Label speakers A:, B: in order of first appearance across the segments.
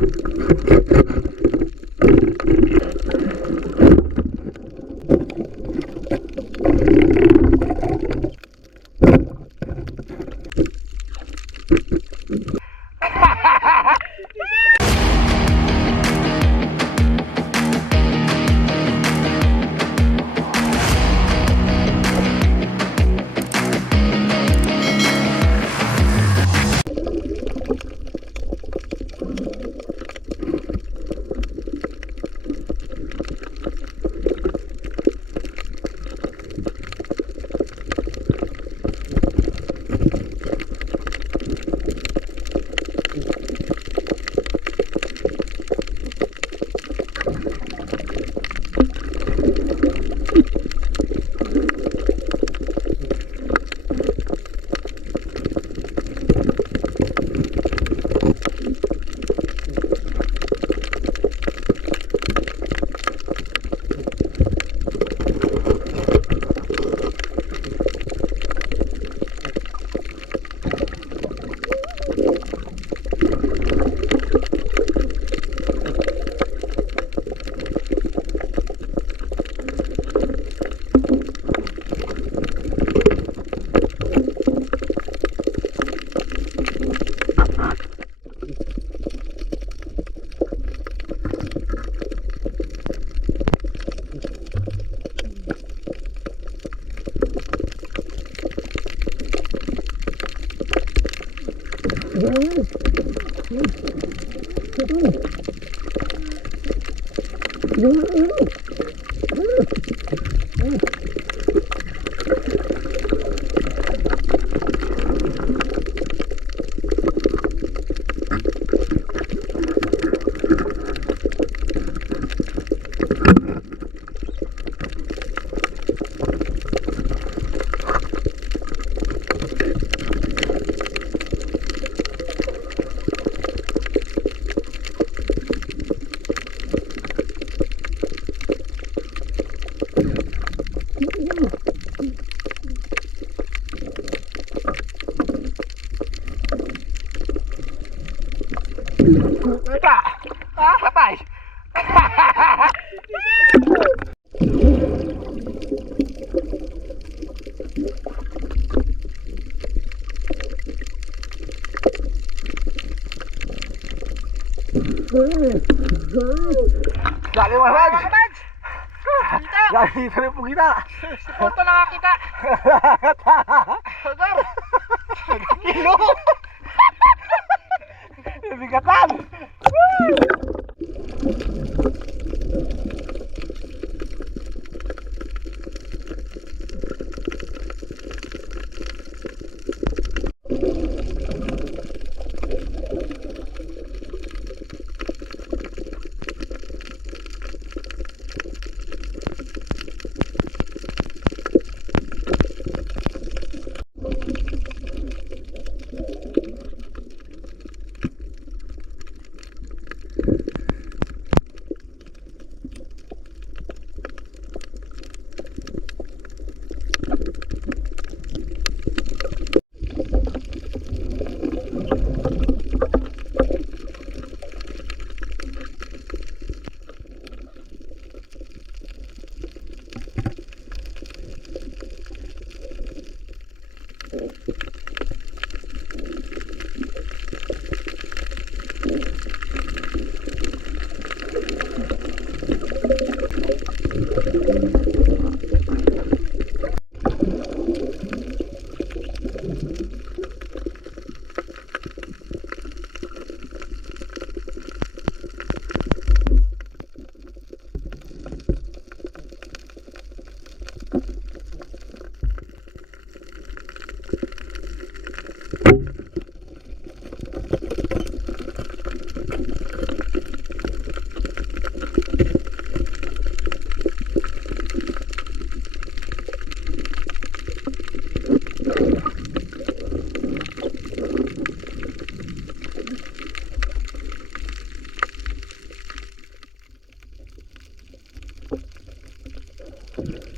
A: Thank you. Ano? Ano? Ano? Ano? Teka! Ah, patay! Dali mo naman! Dali dito rin po kita!
B: Si Punto nakakita. Agar. Kilo.
A: Bigatan!
B: Oo.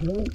B: Oh.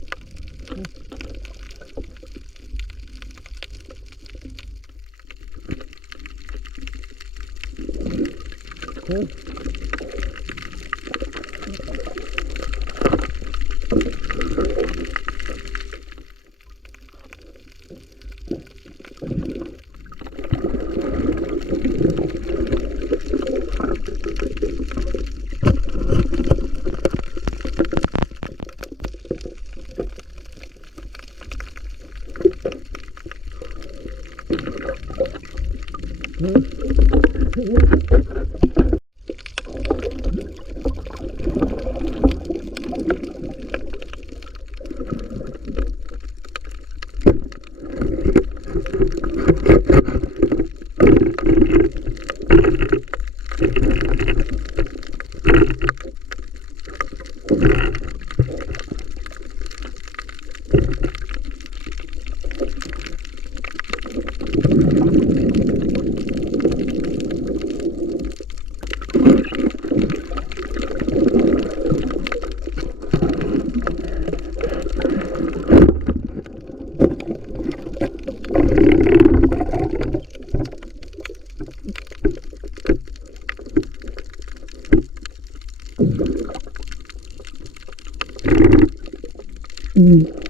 A: Mm.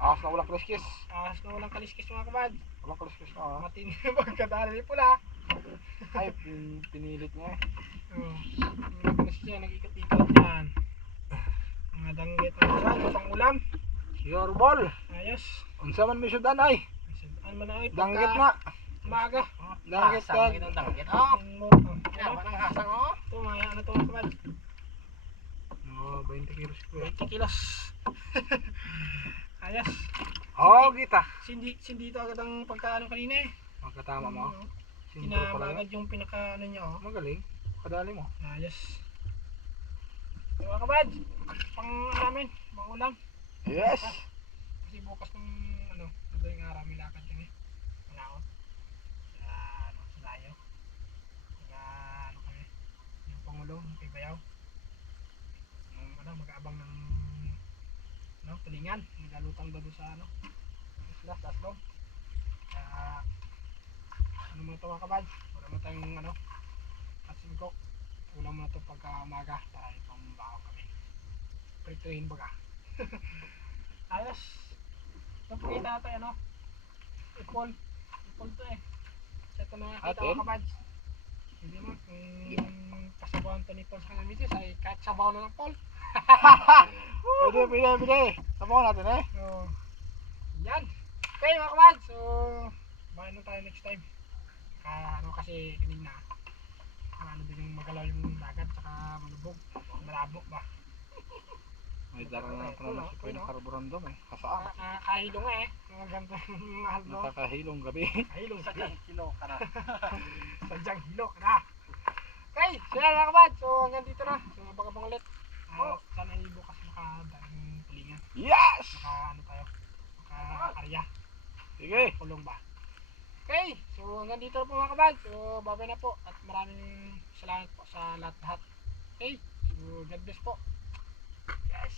A: Ahas na walang kriskis.
B: Ahas na walang kaliskis mga kabad.
A: Walang kriskis na. ah.
B: Matindi na pagkadali ni pula.
A: Ay, pin, pinilit niya eh.
B: Oo. Mga kaliskis nag-ikot-ikot yan. Mga danggit na yan, pang ulam.
A: Your ball.
B: Ayos.
A: Unsa man may sudan ay.
B: Ano man ay
A: Danggit na.
B: Umaga.
A: Danggit ka.
C: danggit. Oh,
B: Ang Ano?
C: ang hasang oh.
B: Ito, maya na ito mga kabad.
A: No, 20 kilos ko.
B: 20 kilos. Ayos.
A: Oh, kita.
B: Sindi, sindi ito agad ang pagkaano kanina eh.
A: Magkatama mo.
B: Oo. Tinama
A: pala
B: agad
A: yun.
B: yung pinaka ano niya oh.
A: Magaling. Kadali mo.
B: Ayos. Mga kabad, pang namin, pang ulam.
A: Yes.
B: Kasi bukas ng ano, madaling araw may lakad kami. Manaot. Sa ano, sa layo. Kaya ano kami, yung pangulo, yung kay Bayaw. Yung ano, mag-aabang ng ano, tulingan. Nagalutang doon sa ano, isla, sa aslog. Kaya ano mo ito mga kabad, wala mo tayong ano, at singkok. Ulam mo na ito pagka umaga para bahaw kami. Prituhin baga. Ayos. Ito pakita natin ano. Ipol. Ipol to eh. Sa ito mga kita mga kabads. Hindi mo. Kung ni Paul sa kanyang misis ay kahit sabaw na ng Paul.
A: Pwede, pwede, pwede. Sabaw natin eh.
B: So, yan. Okay mga kabads. So, baka na tayo next time. Kaya ano kasi kanina. Ano din yung magalaw yung dagat saka malubog. Malabo ba?
A: May dara na pa naman si Pwede Carborandum eh. Kasaan.
B: Nakakahilo nga eh. Mga ganito mahal no.
A: Nakakahilong gabi.
B: Kahilong
C: Sa
B: sa
C: kilo ka na.
B: Sadyang hilo ka na. Okay, so yan mga kabad. So hanggang dito na. So mabagabang ulit. Uh, sana ay bukas makadaang tulingan.
A: Yes!
B: Maka ano tayo. Maka arya.
A: Sige.
B: Kulong ba. Okay, so hanggang dito na po mga kabad. So babay na po. At maraming salamat po sa lahat-lahat. Okay, so God bless po. Yes!